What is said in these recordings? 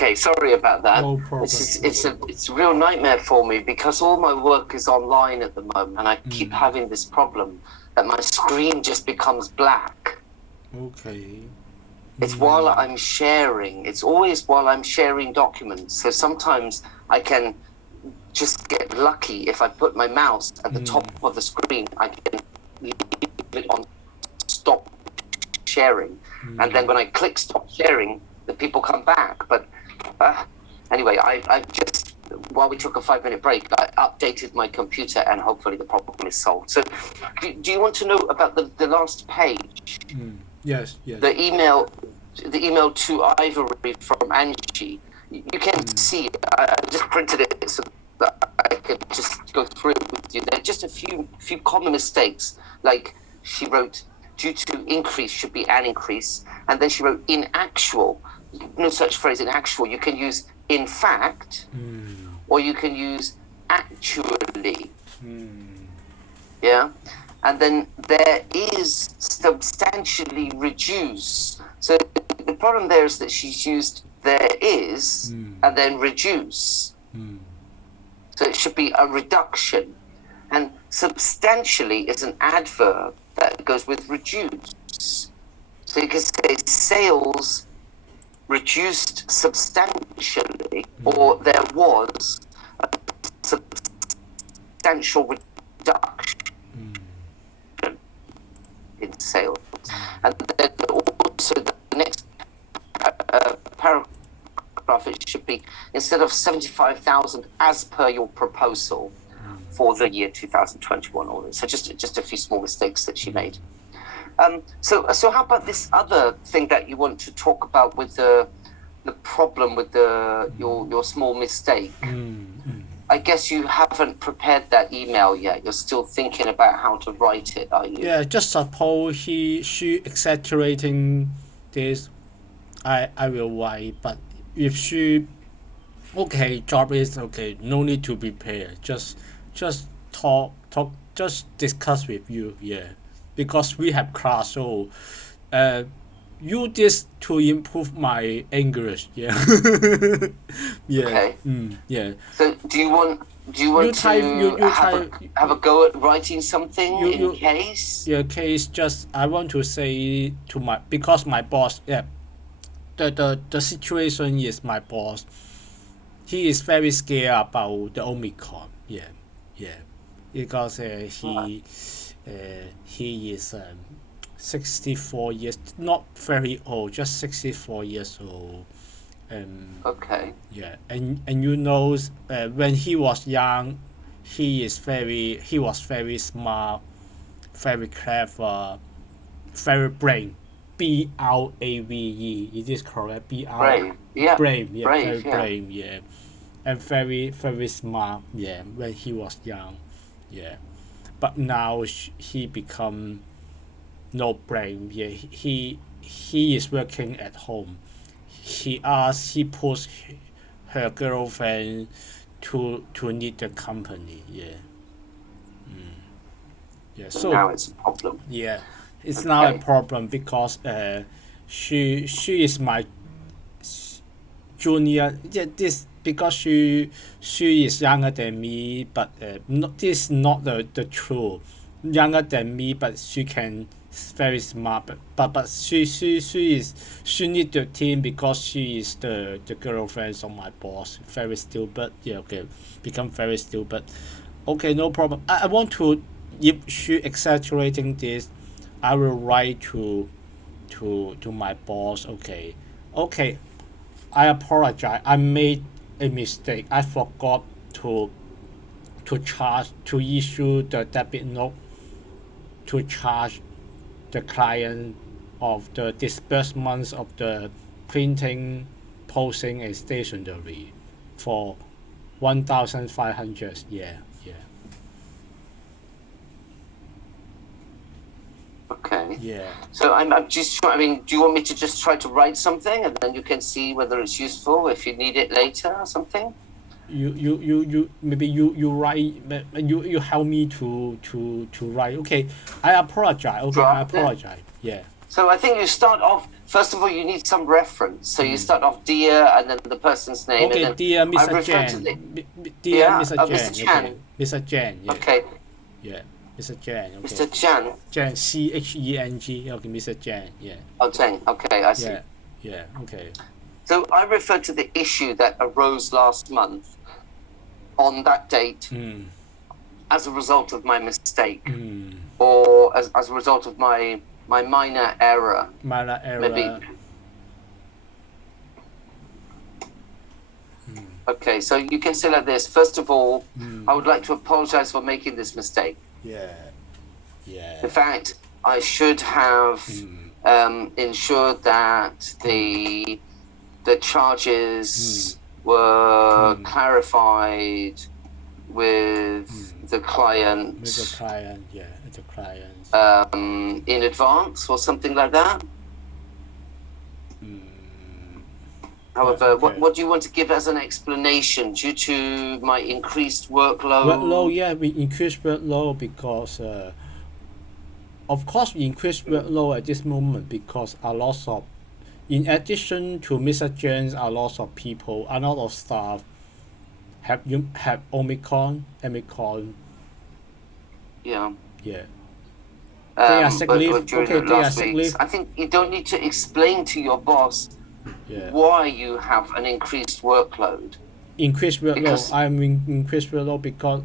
Okay, sorry about that. No problem. It's a real nightmare for me because all my work is online at the moment, and I keep having this problem that my screen just becomes black. Okay. It's while I'm sharing. It's always while I'm sharing documents. So sometimes I can just get lucky if I put my mouse at the top of the screen. I can leave it on stop sharing, and then when I click stop sharing, the people come back. But anyway, I just, while we took a 5-minute break, I updated my computer, and hopefully the problem is solved. So do you want to know about the last page? Yes. The email to Ivory from Angie. You can see, I just printed it so that I could just go through it with you. There are just a few common mistakes, like she wrote, due to increase should be an increase, and then she wrote in actual. No such phrase in actual. You can use in fact, or you can use actually. Yeah, and then there is substantially reduce. So the problem there is that she's used there is and then reduce. So it should be a reduction, and substantially is an adverb that goes with reduce. So you can say sales reduced substantially, or there was a substantial reduction in sales. And then also the next paragraph, it should be, instead of 75,000 as per your proposal for the year 2021 orders. So just a few small mistakes that she made. So how about this other thing that you want to talk about with the problem with your small mistake? I guess you haven't prepared that email yet. You're still thinking about how to write it, are you? Yeah, just suppose she exaggerating this, I will write. But if she, okay, job is okay, no need to prepare. Just talk, just discuss with you. Yeah, because we have class, so use this to improve my English. Yeah. Yeah. Okay. Yeah. So do you want to have a go at writing something in case? Yeah, case just I want to say to my, because my boss, yeah, the situation is my boss, he is very scared about the Omicron. Yeah. Because he is 64 years, not very old, just 64 years old. Okay. Yeah, and you know, when he was young, he was very smart, very clever, very brave. BRAVE, is this correct? Brave. Yeah. Brave. Yeah. Brave, Very brave. Yeah. And very smart. Yeah. When he was young. Yeah. But now he become no brave. Yeah. He is working at home. He pushed her girlfriend to lead the company. Yeah. Yeah. So now it's a problem. Yeah, it's now a problem because she is my junior. Yeah, this because she is younger than me, but this is not the truth. Younger than me, but she can very smart. But she need the team because she is the girlfriend of my boss. Very stupid. Yeah. Okay. Become very stupid. Okay. No problem. I want to. If she exaggerating this, I will write to my boss. Okay. I apologize. I made a mistake. I forgot to issue the debit note to charge the client of the disbursements of the printing, posting, and stationery for 1,500. Yeah. Okay. Yeah. So I'm just trying. I mean, do you want me to just try to write something, and then you can see whether it's useful if you need it later or something? You maybe you write. You help me to write. Okay. I apologize. Okay. I apologize. Yeah. So I think you start off. First of all, you need some reference. So you start off dear, and then the person's name. Okay, and then dear I Mr. refer to Jan. the Dear yeah, Mr. Jan. Mr. Chan. Okay. Mr. Jan. Yeah. Okay, Yeah. Mr. Jan. Okay. Mr. Chan. Jan. Cheng. Okay, Mr. Jan. Yeah. Oh, Chang. Okay, I see. Yeah. Yeah. Okay. So I refer to the issue that arose last month on that date as a result of my mistake, or as a result of my minor error. Minor error. Maybe. Okay, so you can say like this. First of all, I would like to apologize for making this mistake. Yeah. Yeah. In fact, I should have ensured that the charges were clarified with the client. With the client, yeah, the client. In advance or something like that. However, okay. what do you want to give as an explanation due to my increased workload? Workload, yeah, we increased workload because, of course, we increased workload at this moment because a lot of, in addition to Mr. James, a lot of people, a lot of staff have Omicron. Yeah. Yeah. They are sick leave. Okay, they are sick leave. I think you don't need to explain to your boss why you have an increased workload. Increased workload. I'm increased workload because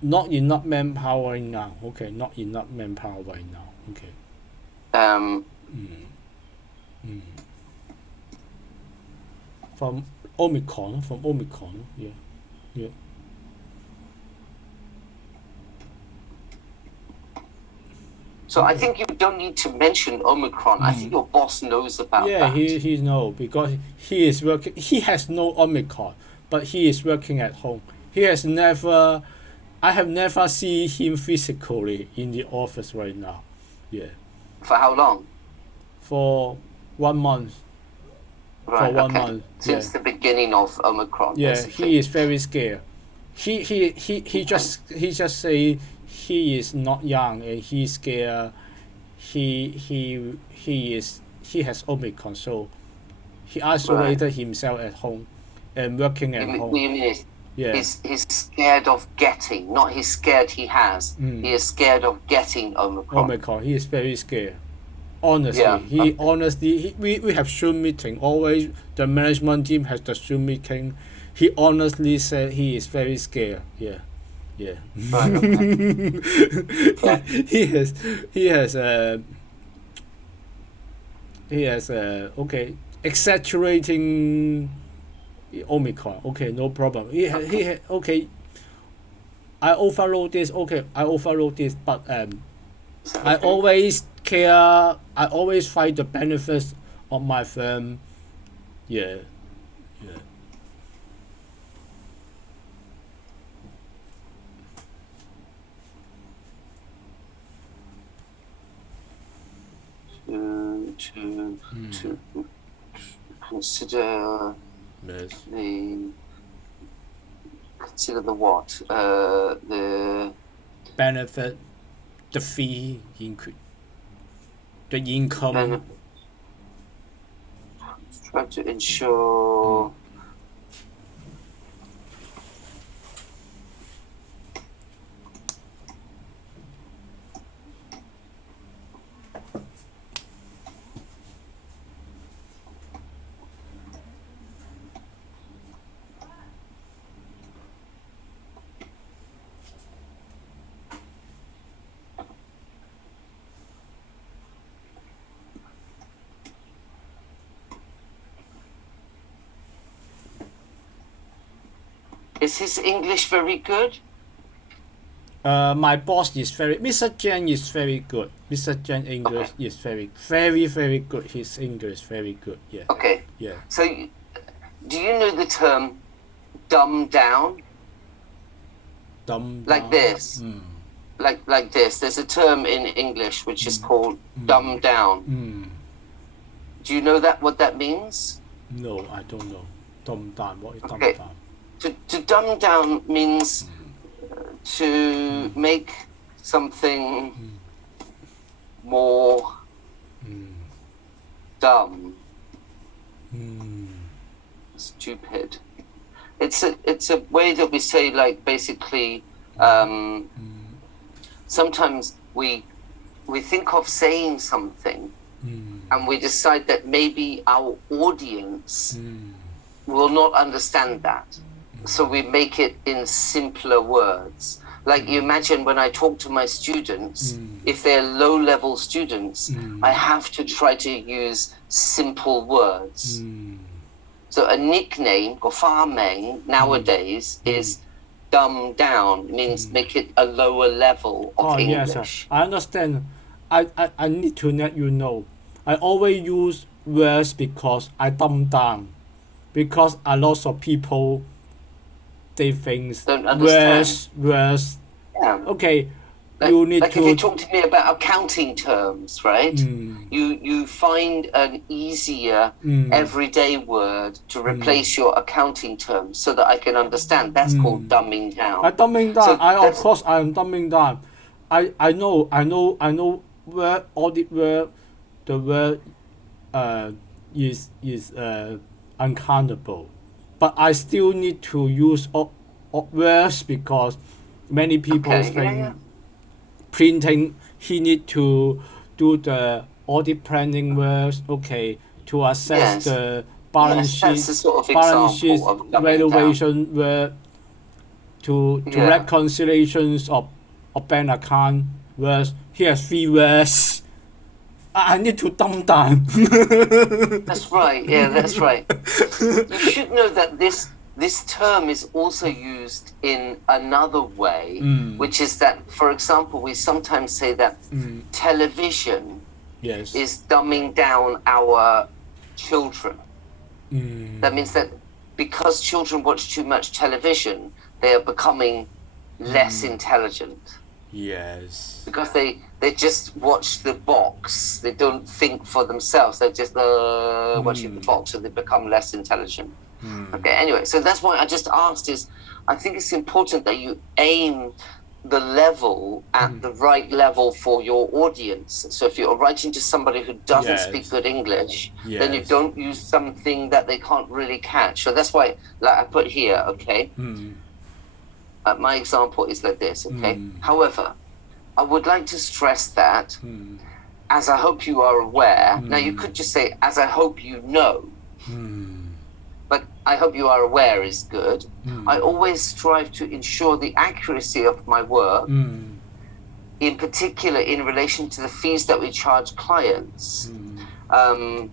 not enough manpower right now. Okay, not enough manpower right now. Okay. From Omicron. Yeah. Yeah. So I think you don't need to mention Omicron. I think your boss knows about that. Yeah, he knows because he is working. He has no Omicron, but he is working at home. I have never seen him physically in the office right now. Yeah. For how long? For 1 month. Right, for 1 month. Since the beginning of Omicron. Yeah, basically. he is very scared. He just say he is not young and he's scared. He has Omicron, so he isolated himself at home and working at home. Yeah. He's scared of getting, not he's scared he has. He is scared of getting Omicron. Omicron, he is very scared. Honestly, we have Zoom meeting. Always the management team has the Zoom meeting. He honestly said he is very scared. Yeah. Yeah. Right, okay. He has exaggerating Omicron. Okay, no problem. Okay. I overload this. Okay, but I always care. I always find the benefits of my firm. Yeah. Yeah. To consider consider the what? The benefit, the fee increase, the income. Try to ensure. Is his English very good? My boss is Mr. Jen is very good. Mr. Jen English is very, very, very good. His English very good. Yeah. Okay. Yeah. So, do you know the term "dumb down"? Dumb like down. This. Like this. There's a term in English which is called "dumb down." Do you know what that means? No, I don't know. Dumb down. What is dumb down? To dumb down means to make something more dumb, stupid. It's a way that we say, like, basically, sometimes we think of saying something and we decide that maybe our audience will not understand that. So we make it in simpler words. Like, you imagine when I talk to my students, if they're low-level students, I have to try to use simple words. So a nickname, or farming, nowadays is dumbed down. It means make it a lower level of English. Yes, I understand. I need to let you know. I always use words because I dumb down. Because a lot of people, they think Don't understand. words. Yeah. Okay, Like, you need like to. if you talk to me about accounting terms, right? You find an easier everyday word to replace your accounting terms so that I can understand. That's called dumbing down. I dumbing down. So Of course I am dumbing down. I know where audit where the word is uncountable, but I still need to use words because many people think printing he need to do the audit planning works, okay, to assess the balance sheet, that's the sort of example of dumbing valuation work, to reconciliations of bank account words. Here's 3 words. I need to dumb down. That's right. Yeah, that's right. You should know that this term is also used in another way, which is that, for example, we sometimes say that television is dumbing down our children. That means that because children watch too much television, they are becoming less intelligent. Yes. Because they just watch the box. They don't think for themselves. They're just watching the box, so they become less intelligent. Okay, anyway, so that's why I just asked is, I think it's important that you aim the level at the right level for your audience. So if you're writing to somebody who doesn't speak good English, then you don't use something that they can't really catch. So that's why, like I put here, okay? My example is like this, okay? However, I would like to stress that, as I hope you are aware, now you could just say, as I hope you know, but I hope you are aware is good. I always strive to ensure the accuracy of my work, in particular in relation to the fees that we charge clients. I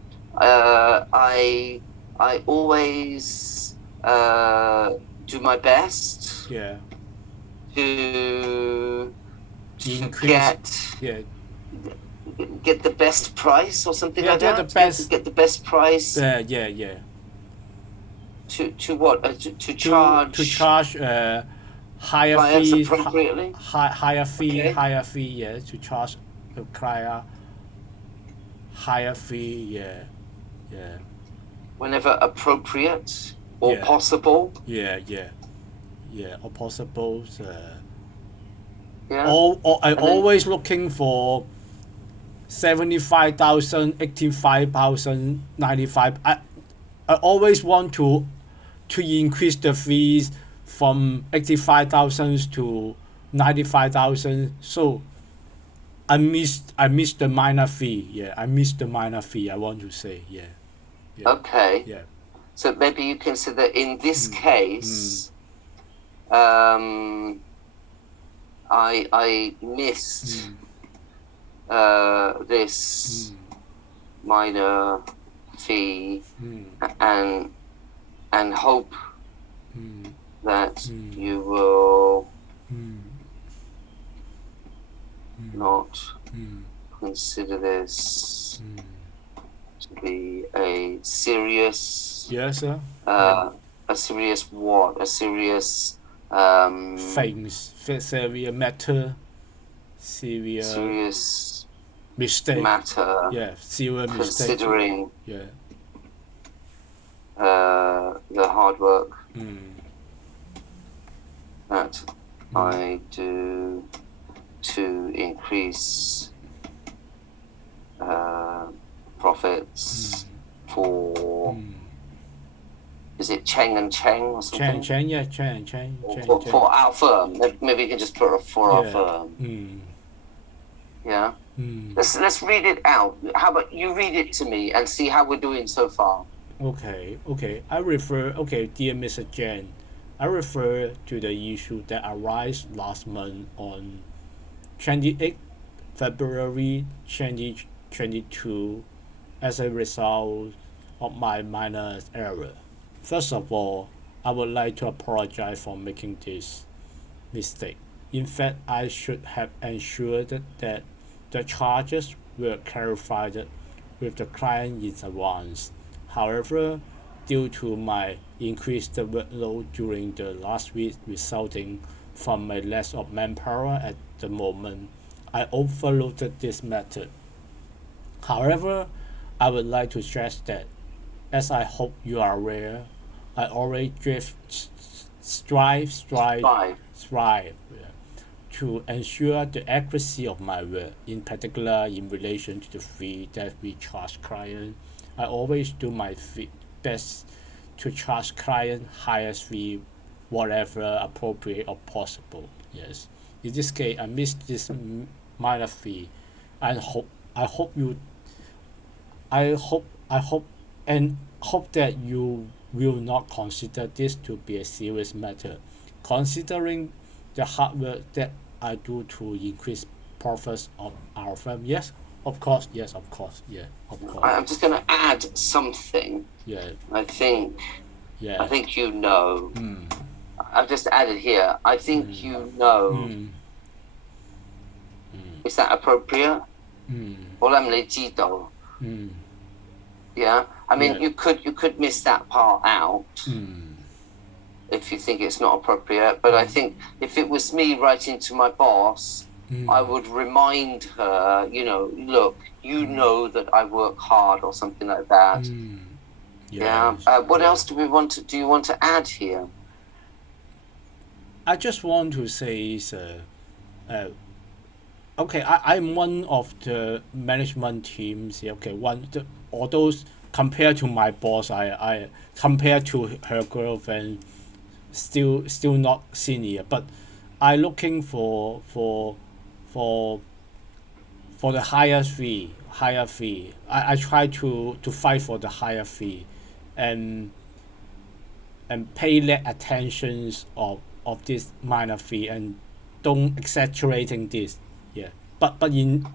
always do my best to get the best price or something like that. Get the best price. To what? To charge higher clients fee appropriately. Higher fee. Yeah, to charge the client higher fee. Yeah. Whenever appropriate or possible. Yeah, or possible. I always looking for 75,000, 85,000, 95. I always want to increase the fees from 85,000 to 95,000. So I missed the minor fee. Yeah, I missed the minor fee. I want to say Okay. Yeah. So maybe you consider in this case, I missed this minor fee and hope that you will not consider this to be a serious a serious what? A serious things, serious matter, serious mistake. Matter. Yeah, serious mistake. Considering the hard work that I do to increase profits for is it Cheng and Cheng or something? Cheng. For our firm. Maybe you can just put for our firm. Yeah. Let's read it out. How about you read it to me and see how we're doing so far? Okay. Dear Mr. Jen, I refer to the issue that arose last month on 28 February 2022 as a result of my minor error. First of all, I would like to apologize for making this mistake. In fact, I should have ensured that the charges were clarified with the client in advance. However, due to my increased workload during the last week resulting from my lack of manpower at the moment, I overlooked this matter. However, I would like to stress that, as I hope you are aware, I already strive to ensure the accuracy of my work, in particular in relation to the fee that we charge client. I always do my best to charge client highest fee, whatever appropriate or possible. Yes. In this case, I missed this minor fee, and hope that you will not consider this to be a serious matter, considering the hard work that I do to increase profits of our firm. Yes, of course. I'm just going to add something. Yeah. I think you know. I've just added here. I think you know. Is that appropriate? 我諗你知道. Yeah. I mean, you could miss that part out if you think it's not appropriate. But I think if it was me writing to my boss, I would remind her, look, you know that I work hard or something like that. Yeah. What else do you want to add here? I just want to say okay, I'm one of the management teams here. Okay, although compared to my boss, I compared to her girlfriend, still not senior, but I looking for the higher fee. I try to fight for the higher fee, and pay less attention of this minor fee, and don't exaggerating this. Yeah, but in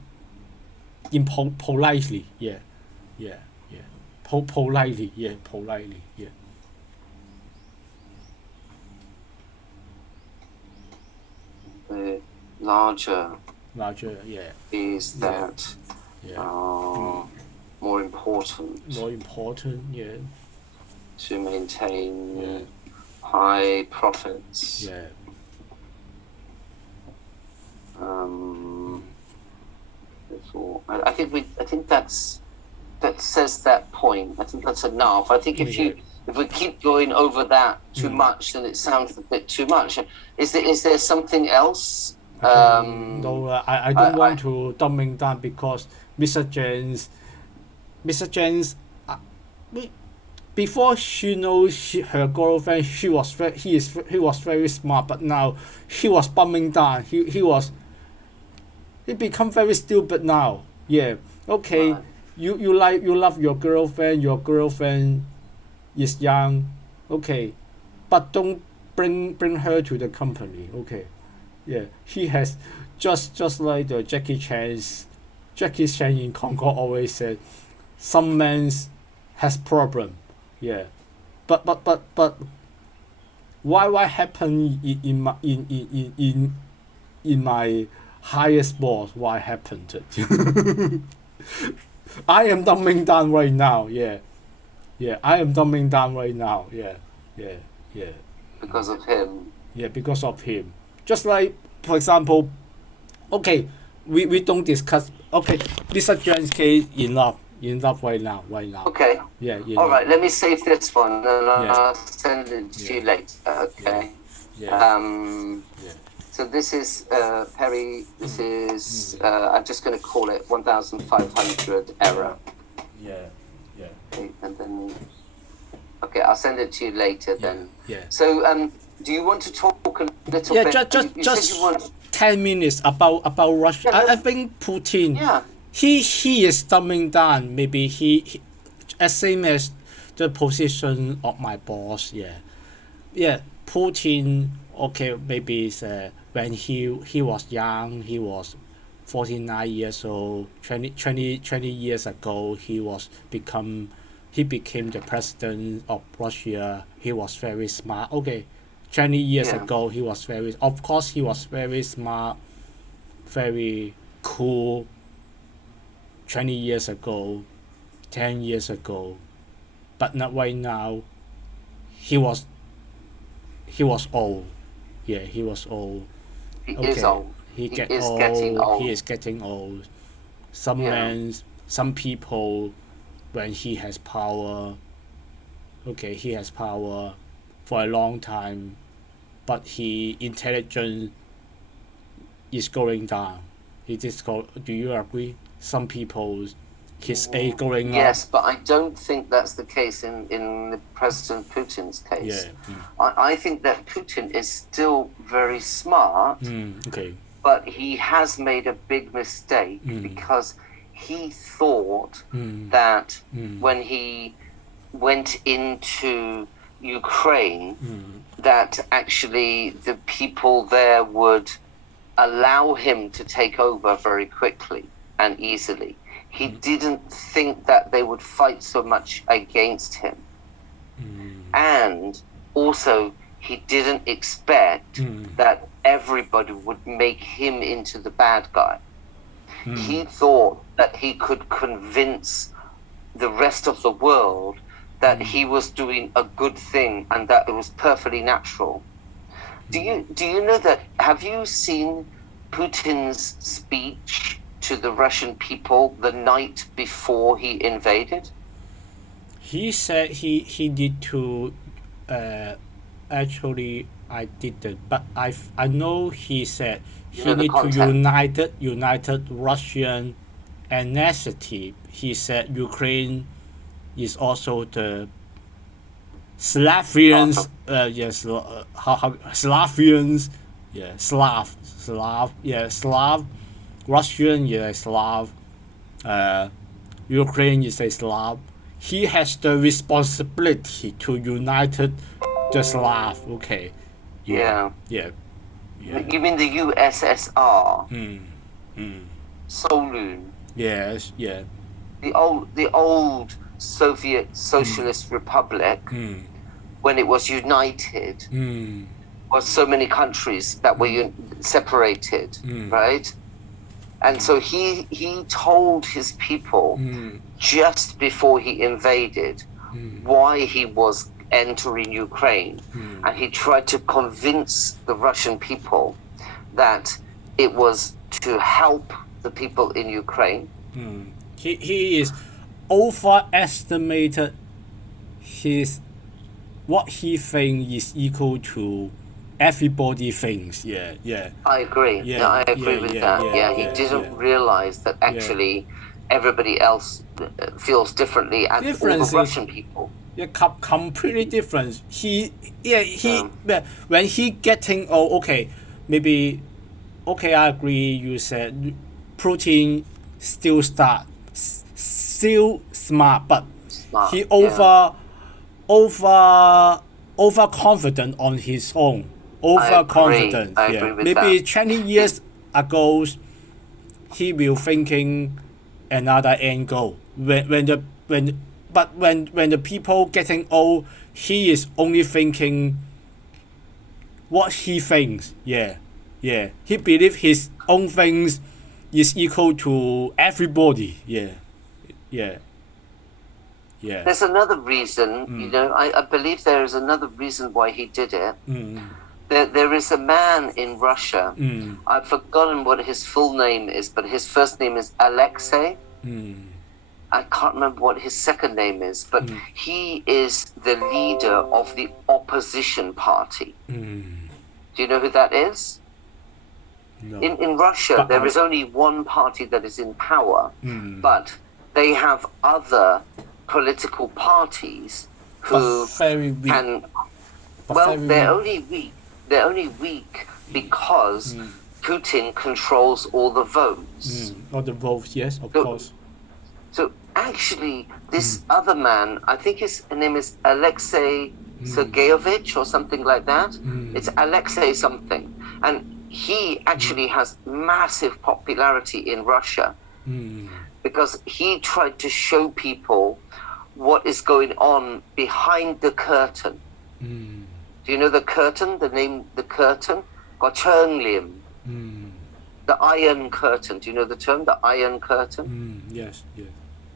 politely. Politely. The larger is that more important. To maintain high profits. I think that says that point. I think that's enough. I think if we keep going over that too much, then it sounds a bit too much. Is there something else? No, I don't want to dumbing down, because Mr. James, before she knows her girlfriend, he was very smart, but now he was bumming down. He become very stupid now. Yeah. Okay. Right. You love your girlfriend. Your girlfriend is young. Okay, but don't bring her to the company. Okay. Yeah. He has just like the Jackie Chan in Concord always said, some men has problem. Yeah. But why happen in my highest boss? Why happened? I am dumbing down right now. Yeah. I am dumbing down right now. Yeah. Because of him. Yeah, because of him. Just like, for example, okay, we don't discuss. Okay, Mr. John's case enough right now. Okay. Yeah. All right. Let me save this one and I'll send it to you later. Okay. Yeah. So this is Perry. This is I'm just going to call it 1,500 error. Yeah. Yeah. Okay, and then okay, I'll send it to you later then. Yeah. So do you want to talk a little Yeah, bit? You said just you want. 10 minutes about Russia. Yeah, I think Putin. yeah. He is dumbing down. Maybe he as same as the position of my boss. Yeah. Putin. Okay, maybe it's, when he was young, he was 49 years old. 20 years ago, he became the president of Russia. He was very smart. Okay, 20 years Yeah. ago, of course, he was very smart, very cool. 20 years ago, 10 years ago, but not right now. He was old. Yeah, he was old. He Okay, is old. he He get is old. getting old. He is getting old. Yeah. Some people, when he has power, okay, he has power for a long time, but he intelligence is going down. Do you agree? Some people, his age going up. Yes, but I don't think that's the case in the President Putin's case. Yeah. I think that Putin is still very smart, Okay. but he has made a big mistake because he thought that when he went into Ukraine, that actually the people there would allow him to take over very quickly and easily. He didn't think that they would fight so much against him. And also, he didn't expect that everybody would make him into the bad guy. He thought that he could convince the rest of the world that he was doing a good thing and that it was perfectly natural. Do you know that? Have you seen Putin's speech to the Russian people the night before he invaded? He said he need to. Actually, I didn't, but I know he said he need to united Russian ethnicity. He said Ukraine is also the Slavians. Yes, how Slavians. Yeah, Slav. Yeah, Slav. Russian, yeah, Slav. Ukraine is a Slav. He has the responsibility to unite the Slav. Okay. Yeah. Yeah. You mean the USSR? Solun. Yes. Yeah. The old Soviet Socialist Republic, when it was united, was so many countries that were separated, right? And so he told his people just before he invaded why he was entering Ukraine, and he tried to convince the Russian people that it was to help the people in Ukraine. He is overestimated what he thinks is equal to everybody thinks. Yeah. I agree. Yeah, I agree with that. He didn't realize that actually everybody else feels differently, and all the Russian people. Yeah, completely different. When he getting maybe I agree. You said Putin still smart, but he overconfident on his own. Overconfident. I agree with maybe that. 20 years ago, he will thinking another angle. When the people getting old, he is only thinking what he thinks. Yeah. He believes his own things is equal to everybody. Yeah. There's another reason, I believe there is another reason why he did it. There is a man in Russia, I've forgotten what his full name is, but his first name is Alexei. I can't remember what his second name is, but he is the leader of the opposition party. Do you know who that is? No. In Russia, there is only one party that is in power, but they have other political parties who But very weak. can. But Well, very they're weak. only weak. They're only weak because Putin controls all the votes. Or the votes, yes, of So- course. So actually, this other man, I think his name is Alexei Sergeyevich or something like that. It's Alexei something, and he actually has massive popularity in Russia because he tried to show people what is going on behind the curtain. Do you know the curtain? The name, the curtain? Lim. The Iron Curtain. Do you know the term? The Iron Curtain? Yes, yes.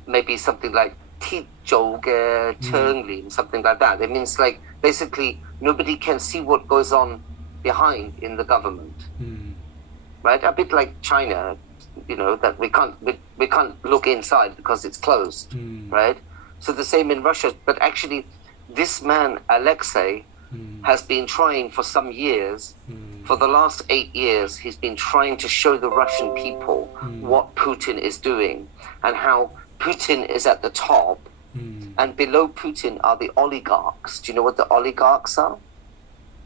Maybe something like 鐵做嘅窗簾, something like that. It means like basically nobody can see what goes on behind in the government. Right? A bit like China, you know, that we can't look inside because it's closed. Right? So the same in Russia. But actually, this man, Alexei, has been trying for some years, for the last 8 years, he's been trying to show the Russian people what Putin is doing and how Putin is at the top and below Putin are the oligarchs. Do you know what the oligarchs are?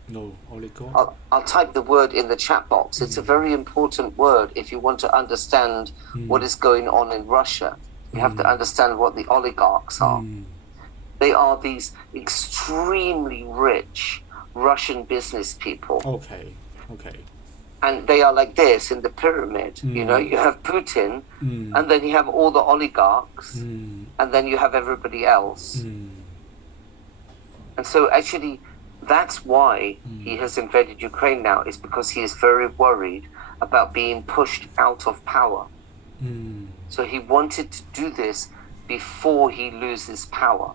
No, oligarch. I'll type the word in the chat box. It's a very important word if you want to understand what is going on in Russia. You have to understand what the oligarchs are. They are these extremely rich Russian business people. Okay. And they are like this in the pyramid. You know, you have Putin, and then you have all the oligarchs, and then you have everybody else. And so actually, that's why he has invaded Ukraine now, is because he is very worried about being pushed out of power. So he wanted to do this before he loses power.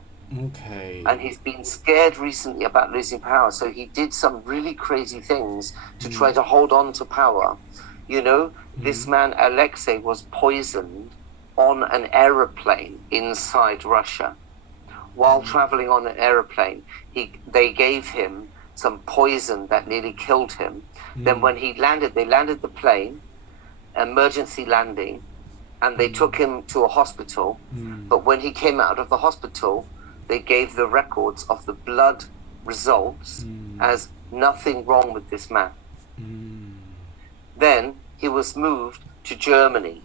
Okay. And he's been scared recently about losing power. So he did some really crazy things to try to hold on to power. You know, this man, Alexei, was poisoned on an aeroplane inside Russia. While traveling on an aeroplane, they gave him some poison that nearly killed him. Then when he landed, they landed the plane, emergency landing, and they took him to a hospital. But when he came out of the hospital, they gave the records of the blood results as nothing wrong with this man. Then he was moved to Germany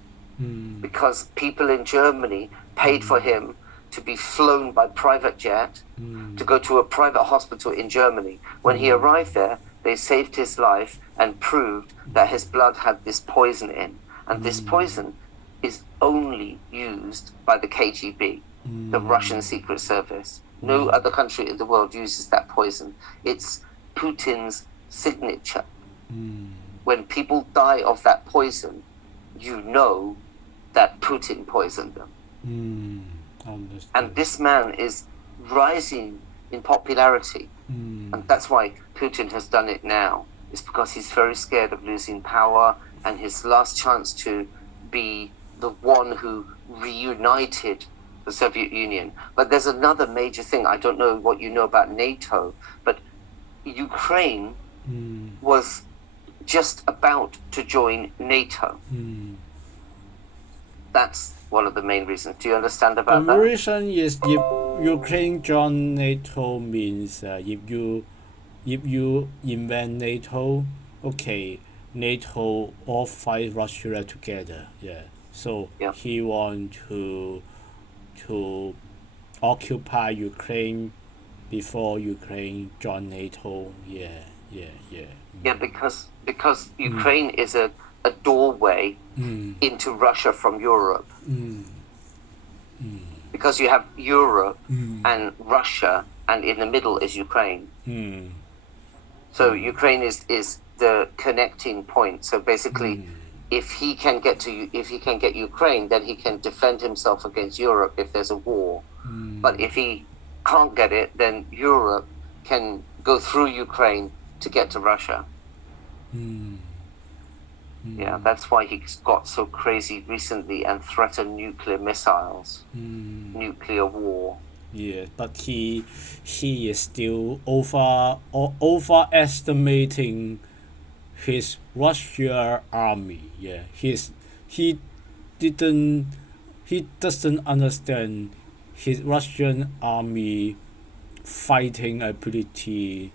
because people in Germany paid for him to be flown by private jet to go to a private hospital in Germany. When he arrived there, they saved his life and proved that his blood had this poison in. And this poison is only used by the KGB, the Russian Secret Service. No other country in the world uses that poison. It's Putin's signature. When people die of that poison, you know that Putin poisoned them. And this man is rising in popularity. And that's why Putin has done it now. It's because he's very scared of losing power, and his last chance to be the one who reunited the Soviet Union. But there's another major thing. I don't know what you know about NATO, but Ukraine was just about to join NATO. That's one of the main reasons. Do you understand about The that? reason is if Ukraine join NATO means if you invent NATO, okay, NATO all fight Russia together. Yeah. So he want to occupy Ukraine before Ukraine join NATO. Yeah, because Ukraine is a doorway into Russia from Europe. Because you have Europe and Russia, and in the middle is Ukraine. So Ukraine is the connecting point. So basically, if he can get Ukraine, then he can defend himself against Europe if there's a war. But if he can't get it, then Europe can go through Ukraine to get to Russia. Yeah, that's why he's got so crazy recently and threatened nuclear missiles, nuclear war. Yeah, but he is still overestimating his Russia army. Yeah, he he doesn't understand his Russian army fighting ability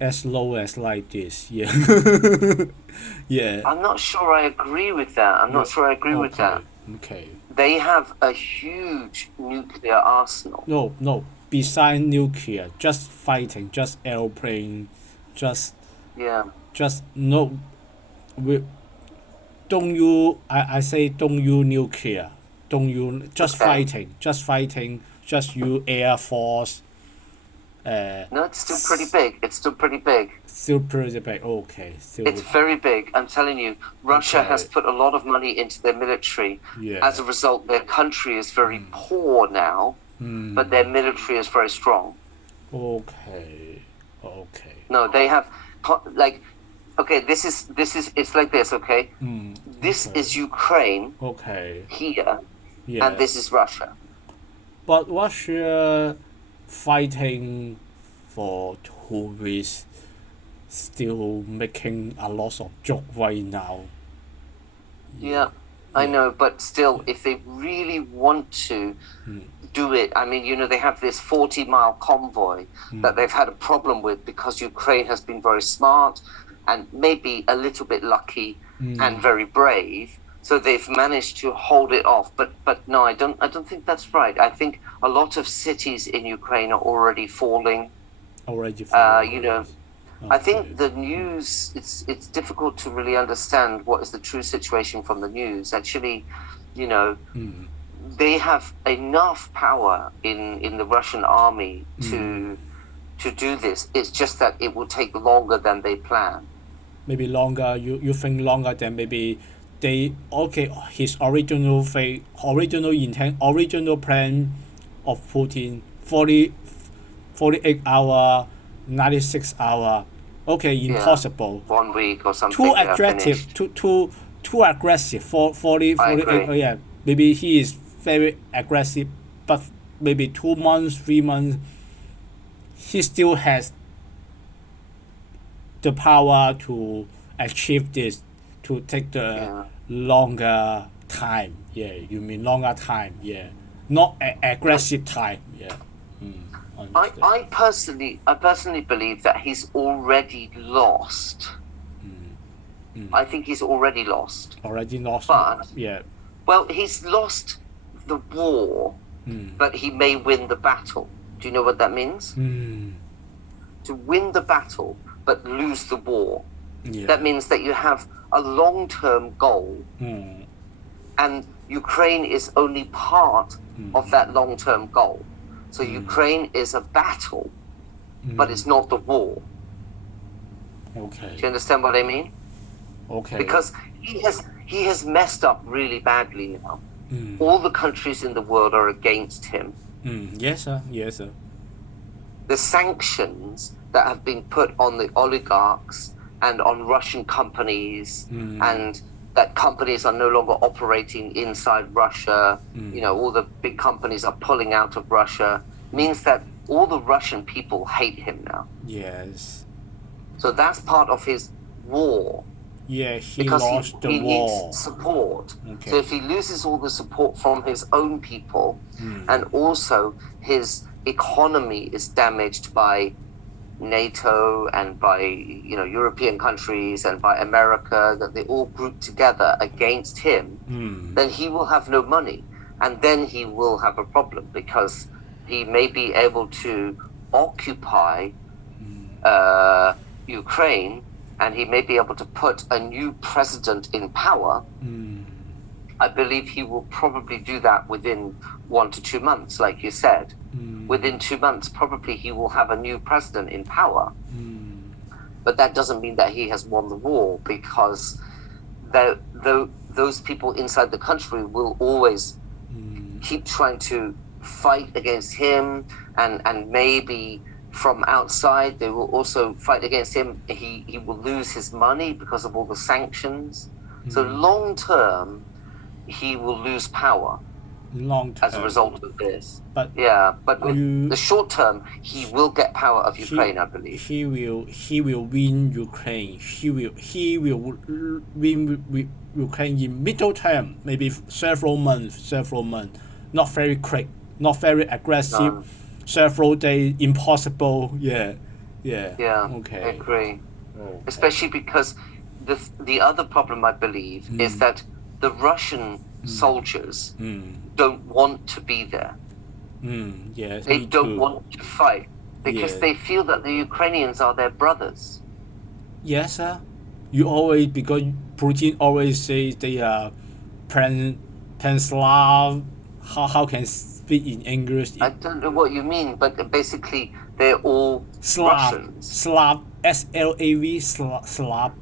as low as like this. Yeah. Yeah. I'm not sure I agree with that. I'm not sure I agree with that. Okay. They have a huge nuclear arsenal. No. Besides nuclear, just fighting, just airplane, just Yeah. no. We don't you? I say don't you nuclear. Don't you just Okay. fighting, just you air force. No, it's still pretty big. It's still pretty big. Still pretty big. Okay. Still. It's very big. I'm telling you, Russia Okay. has put a lot of money into their military. Yeah. As a result, their country is very poor now, but their military is very strong. Okay. No, they have like, okay, this is it's like this, okay? This Okay. is Ukraine Okay. here, Yeah. and this is Russia. But Russia fighting for tourists still making a lot of joke right now. Yeah, I know, but still, if they really want to do it, I mean, you know, they have this 40-mile convoy that they've had a problem with because Ukraine has been very smart and maybe a little bit lucky and very brave. So they've managed to hold it off. But no, I don't think that's right. I think a lot of cities in Ukraine are already falling. Already. You know, I think the news, it's difficult to really understand what is the true situation from the news. Actually, you know, they have enough power in the Russian army to do this. It's just that it will take longer than they plan. Maybe longer. You think longer than maybe they his original intent, original plan of Putin 48 hour, 96 hour. Okay, impossible. 1 week or something. Too aggressive. Too aggressive for 48. agree. Oh yeah, maybe he is very aggressive, but maybe 2 months, 3 months, he still has the power to achieve this, to take the longer time. Yeah, you mean longer time. Yeah, not aggressive time. Yeah. I personally believe that he's already lost. I think he's already lost. Already lost. But yeah. Well, he's lost the war, but he may win the battle. Do you know what that means? To win the battle but lose the war. Yeah. That means that you have a long-term goal, and Ukraine is only part of that long-term goal. So Ukraine is a battle, but it's not the war. Okay. Do you understand what I mean? Okay. Because he has messed up really badly now. All the countries in the world are against him. Yes, sir. Yes, sir. The sanctions that have been put on the oligarchs and on Russian companies, and that companies are no longer operating inside Russia, you know, all the big companies are pulling out of Russia, means that all the Russian people hate him now. Yes. So that's part of his war. Yeah, he Because lost the he war. needs support. Okay. So if he loses all the support from his own people, and also his economy is damaged by NATO and by, you know, European countries and by America, that they all group together against him, then he will have no money, and then he will have a problem, because he may be able to occupy Ukraine, and he may be able to put a new president in power. I believe he will probably do that within 1 to 2 months, like you said. Within 2 months, probably he will have a new president in power. But that doesn't mean that he has won the war, because those people inside the country will always keep trying to fight against him, and maybe from outside they will also fight against him. He will lose his money because of all the sanctions. So long term, he will lose power. long term. as a result of this. But but with the short term, he will get power of Ukraine, I believe. He will win Ukraine. He will win Ukraine in middle term, maybe several months. Not very quick, not very aggressive. No. Several days, impossible. Yeah. Okay. I agree. Okay. Especially because the other problem, I believe, is that the Russian soldiers don't want to be there. Yes, they don't want to fight because they feel that the Ukrainians are their brothers. Yes, sir. You always, because Putin always says they are pan-Slav. How can speak in English? I don't know what you mean, but basically they're all Russians. Slav, S-L-A-V, Slav.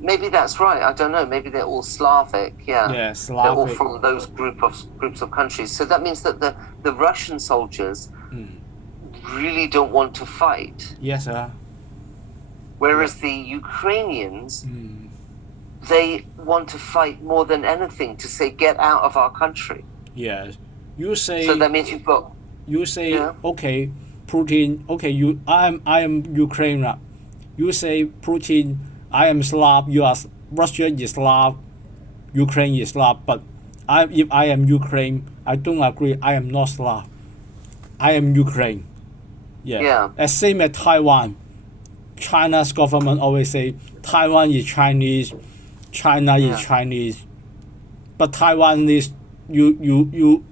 Maybe that's right. I don't know. Maybe they're all Slavic. Yeah, Slavic. They're all from those groups of countries. So that means that the Russian soldiers really don't want to fight. Yes, sir. Whereas the Ukrainians, they want to fight more than anything to say, get out of our country. Yes. You say. So that means you've got. You say, okay, Putin. Okay, I am Ukraine. You say, Putin, I am Slav. You are Russia is Slav. Ukraine is Slav. But if I am Ukraine, I don't agree. I am not Slav. I am Ukraine. Yeah. As same as Taiwan. China's government always say Taiwan is Chinese, China is Chinese, but Taiwan is you.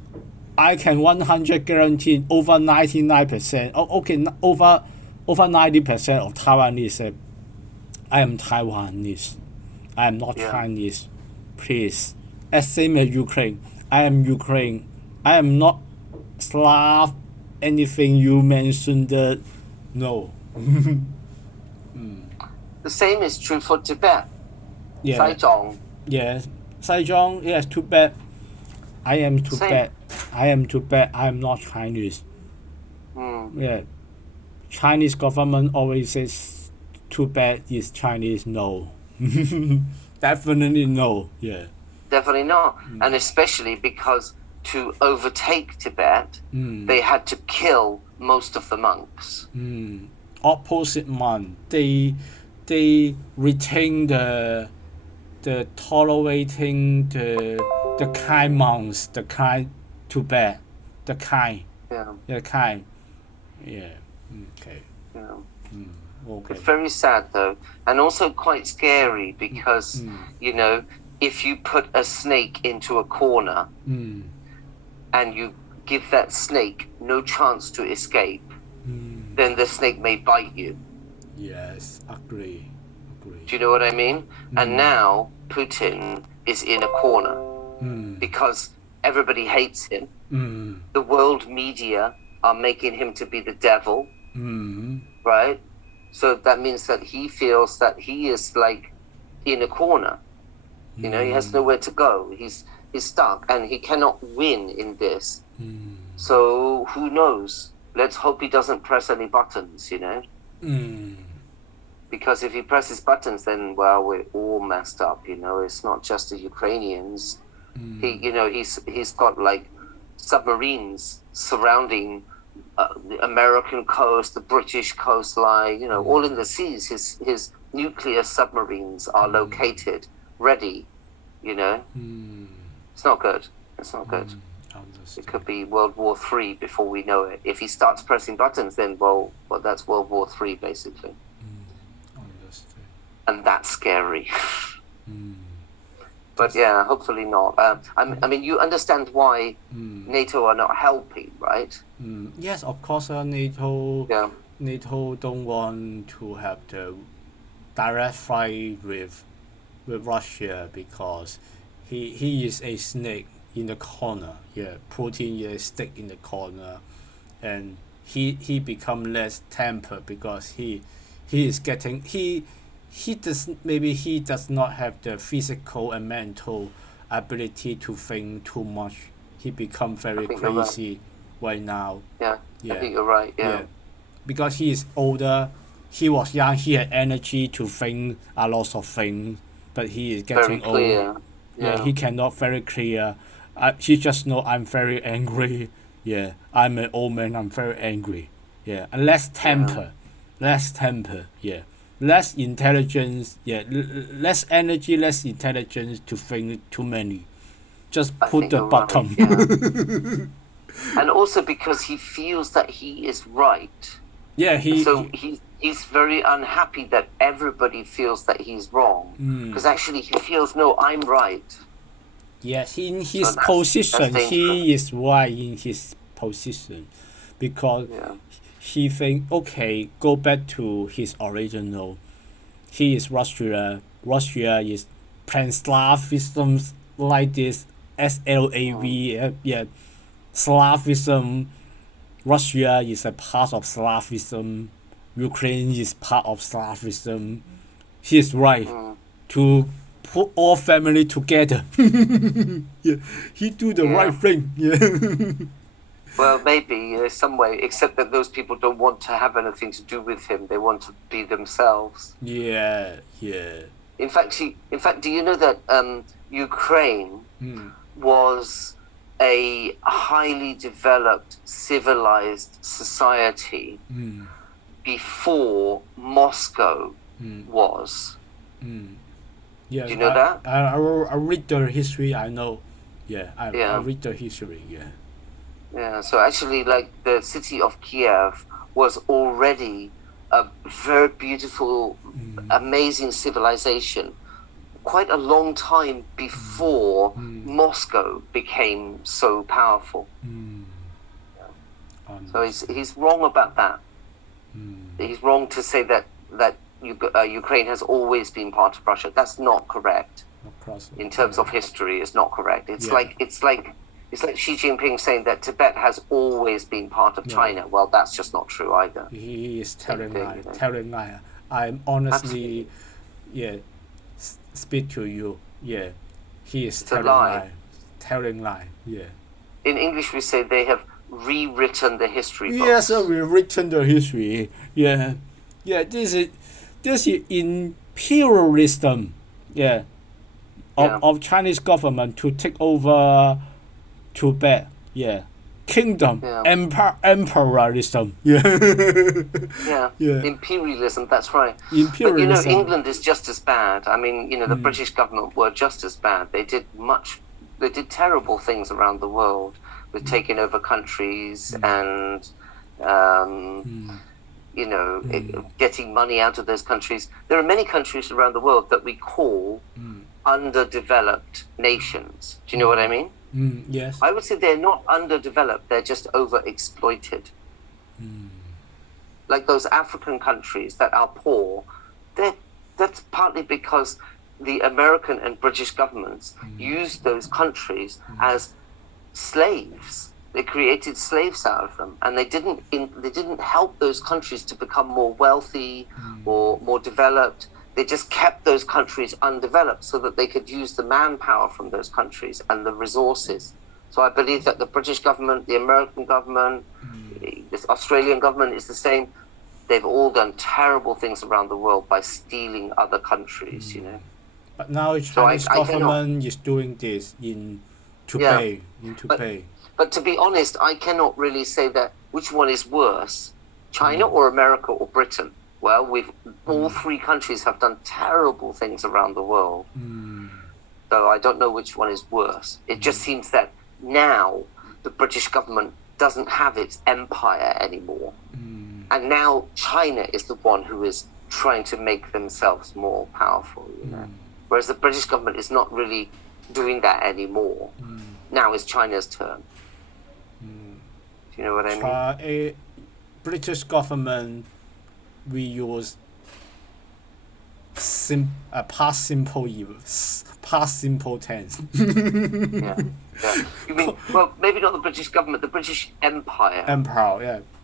I can 100 guarantee over 99%. Over 90% of Taiwanese say, I am Taiwanese. I am not Chinese. Please, as same as Ukraine. I am Ukraine. I am not Slav. Anything you mentioned, no. The same is true for Tibet. Yeah. Zhejiang. Yes. Zhejiang, yes, Tibet. I am Tibet. I am not Chinese. Yeah. Chinese government always says Tibet is Chinese. No. Definitely no. Yeah. Definitely not. And especially because to overtake Tibet, they had to kill most of the monks. Opposite monk. They retain the tolerating the kind monks, the kind Tibet, the kind. Yeah. The kind. Yeah. Okay. Yeah. Okay. It's very sad though, and also quite scary because if you put a snake into a corner and you give that snake no chance to escape, then the snake may bite you. Yes, agree. Do you know what I mean? And now Putin is in a corner because everybody hates him. The world media are making him to be the devil, right? So that means that he feels that he is like in a corner. He has nowhere to go. He's stuck and he cannot win in this. So who knows? Let's hope he doesn't press any buttons, Because if he presses buttons, then, well, we're all messed up, It's not just the Ukrainians. He's got, like, submarines surrounding the American coast, the British coastline, all in the seas. His nuclear submarines are located, ready, It's not good. It's not good. It could be World War III before we know it. If he starts pressing buttons, then, well that's World War III, basically. And that's scary. But yeah, hopefully not. I mean, you understand why NATO are not helping, right? Yes, of course. NATO don't want to have the direct fight with Russia because he is a snake in the corner. Yeah, Putin is a stick in the corner, and he become less tempered because he is getting he does not have the physical and mental ability to think too much. He become very crazy right now. Yeah, I think you're right. Yeah. Because he is older. He was young. He had energy to think a lot of things, but he is getting old. Yeah. He cannot very clear. he just know I'm very angry. Yeah, I'm an old man. I'm very angry. Yeah, and less temper, Yeah, less intelligence. Yeah, less energy, less intelligence to think too many. Just I put think the you're right. bottom. Yeah. And also because he feels that he is right. Yeah, So he's very unhappy that everybody feels that he's wrong. Because actually he feels, no, I'm right. yes, in So his that's position, dangerous. he is right in his position, because Yeah. he think, okay, go back to his original. He is Russia. Russia is pan-Slavism like this. SLAV, yeah, Slavism. Russia is a part of Slavism. Ukraine is part of Slavism. He is right to put all family together. Yeah, he do the right thing. Yeah. Well, maybe some way, except that those people don't want to have anything to do with him. They want to be themselves. Yeah. In fact, do you know that Ukraine was a highly developed, civilized society before Moscow was? Yeah, Do you know that? I read the history. I know. Yeah, I Yeah. read the history. Yeah. Yeah, so actually, like the city of Kiev was already a very beautiful, amazing civilization quite a long time before Moscow became so powerful. So he's wrong about that. He's wrong to say that Ukraine has always been part of Russia. That's not correct. In terms of history, it's not correct. It's like Xi Jinping saying that Tibet has always been part of China. Well, that's just not true either. He is telling thing, lie. you know. Telling lie. I'm honestly, Absolutely. speak to you. Yeah, he is It's a telling lie. lie. Telling lie. Yeah. In English, we say they have rewritten the history books. Yes, we've written the history. Yeah. This is imperialism. Yeah. Of Chinese government to take over Tibet. Yeah. Kingdom. Yeah. Emperalism. Yeah. Yeah. Imperialism, that's right. Imperialism. But England is just as bad. I mean, the British government were just as bad. They did terrible things around the world with taking over countries and getting money out of those countries. There are many countries around the world that we call underdeveloped nations. Do you know what I mean? Yes. I would say they're not underdeveloped, they're just overexploited. Like those African countries that are poor, that's partly because the American and British governments used those countries as slaves. They created slaves out of them, and they didn't help those countries to become more wealthy or more developed. They just kept those countries undeveloped so that they could use the manpower from those countries and the resources. So I believe that the British government, the American government, the Australian government is the same. They've all done terrible things around the world by stealing other countries, But now Chinese government is doing this in Tibet. But to be honest, I cannot really say that which one is worse, China or America or Britain. Well, all three countries have done terrible things around the world. So I don't know which one is worse. It just seems that now the British government doesn't have its empire anymore. And now China is the one who is trying to make themselves more powerful. Whereas the British government is not really doing that anymore. Now it's China's turn. Do you know what I mean? British government, we use past simple tense. Yeah. You mean, well, maybe not the British government, the British Empire.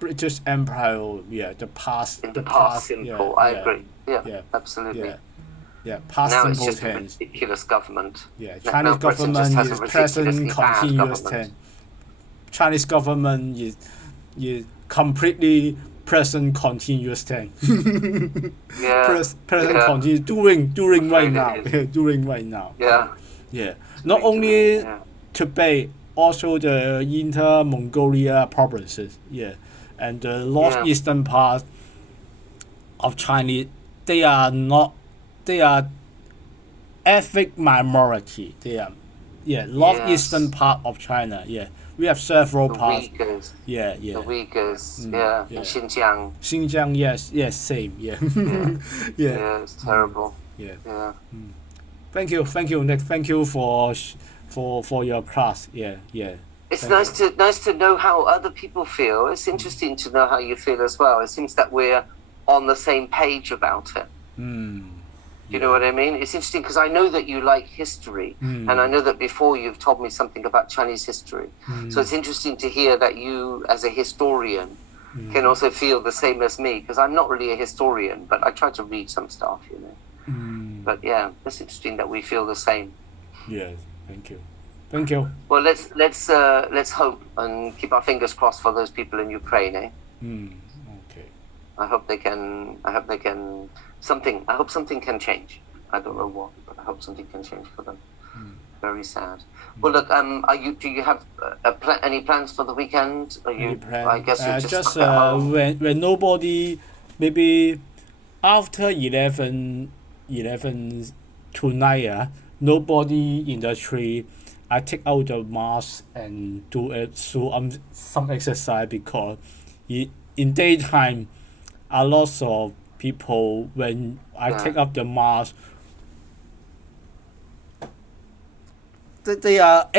British Empire, the past. In the past simple, I agree. Yeah, absolutely. Past now simple it's just tense. a ridiculous government. Chinese government is present continuous tense. Chinese government is completely present continuous tense. Present continuous doing right now. Doing right now. Yeah. Not only Tibet, also the Inter Mongolia provinces. Yeah, and the northeastern part of China, they are not. They are ethnic minority. They are, northeastern part of China. Yeah, we have several The parts. Uyghurs. Yeah, The Uyghurs. Yeah. In Xinjiang. Xinjiang, yes, same. Yeah, yeah. Yeah, it's terrible. Yeah. Yeah. Thank you, Nick. Thank you for your class. Yeah. It's Thank nice to know how other people feel. It's interesting to know how you feel as well. It seems that we're on the same page about it. You know what I mean? It's interesting because I know that you like history, and I know that before you've told me something about Chinese history. So it's interesting to hear that you, as a historian, can also feel the same as me, because I'm not really a historian, but I try to read some stuff, you know. But yeah, it's interesting that we feel the same. Yeah, thank you. Well, let's hope and keep our fingers crossed for those people in Ukraine, eh? Okay. I hope something can change. I don't know what, but I hope something can change for them. Very sad. Well, look, do you have any plans for the weekend? I guess you're just at home. when nobody, maybe after 11 tonight, nobody in the street, I take out the mask and do some exercise, because in daytime, a lot of people, when I take up the mask, they are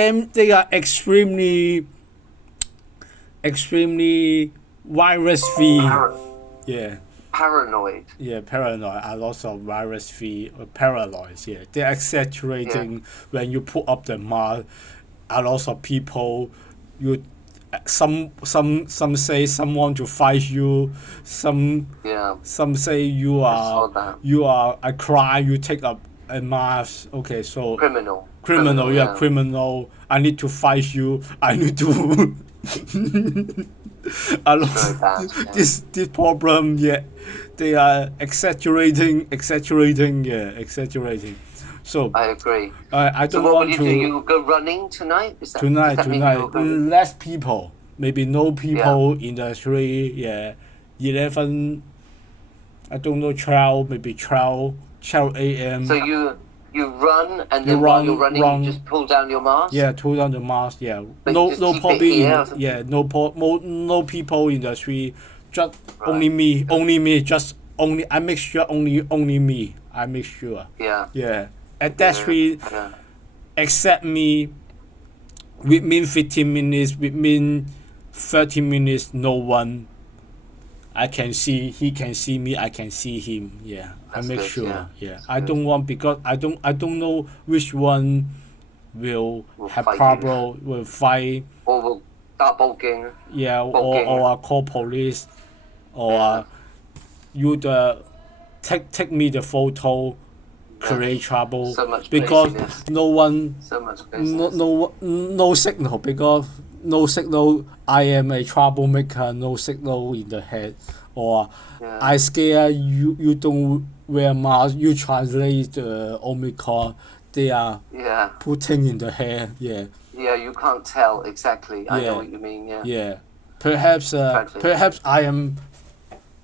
extremely virus free. Paranoid. Yeah, paranoid. A lot of virus free paranoid. Yeah, they're exaggerating when you put up the mask. A lot of people, some say someone to fight you. Some say you are a crime. You take up a mask. Okay, so criminal. Criminal. I need to fight you. I need to. A lot. This problem. Yeah, they are exaggerating. So I agree. I don't what want will you to. do? You go running tonight? Tonight. Mean Less people. Maybe no people in the street. Yeah, 11. I don't know. 12. Maybe 12 a.m. So you run, and then while you're running, you just pull down your mask. Yeah, pull down the mask. Yeah, but no probably no people in the street. Just only me. Just only. I make sure only me. I make sure. Yeah. At that street, except me. Within 15 minutes, within 30 minutes, no one. I can see. He can see me. I can see him. Yeah. That's I make good, sure. Yeah. I don't want, because I don't know which one will have problem, will fight, or will start bulking. Yeah, or call police, or you take me the photo, create trouble, so much because craziness. no one, so much no signal, because no signal. I am a troublemaker. No signal in the head, or I scare you. You don't wear mask. You translate Omicron. They are putting in the hair. Yeah. Yeah, you can't tell exactly. I know what you mean. Yeah. Yeah. Perhaps I am.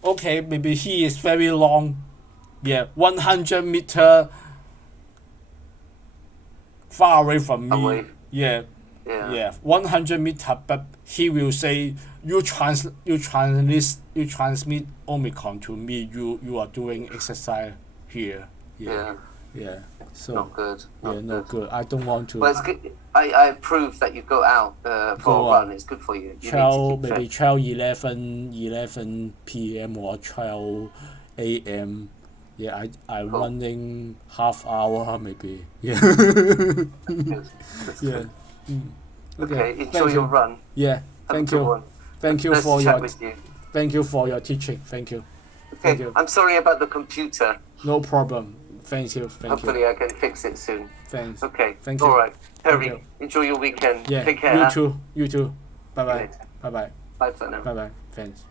Okay, maybe he is very long. Yeah, 100 meter far away from me. Yeah. 100 meter, but he will say, you transmit Omicron to me. You are doing exercise here. Yeah. So not good. Not good. I don't want to. Well, it's good. I approve that you go out for a run. It's good for you. 12, maybe 12, 11 p.m. or 12 a.m. Yeah, I'm running half hour maybe. Yeah. Yeah. Okay. Enjoy your run. Yeah. Thank you. Thank you for your teaching. Thank you. Okay. Thank you. I'm sorry about the computer. No problem. Thank you. Hopefully I can fix it soon. Thanks. Okay. Thank you. All right. Terry, enjoy your weekend. Yeah. Take care. You too. Bye bye. Bye for now. Bye bye. Thanks.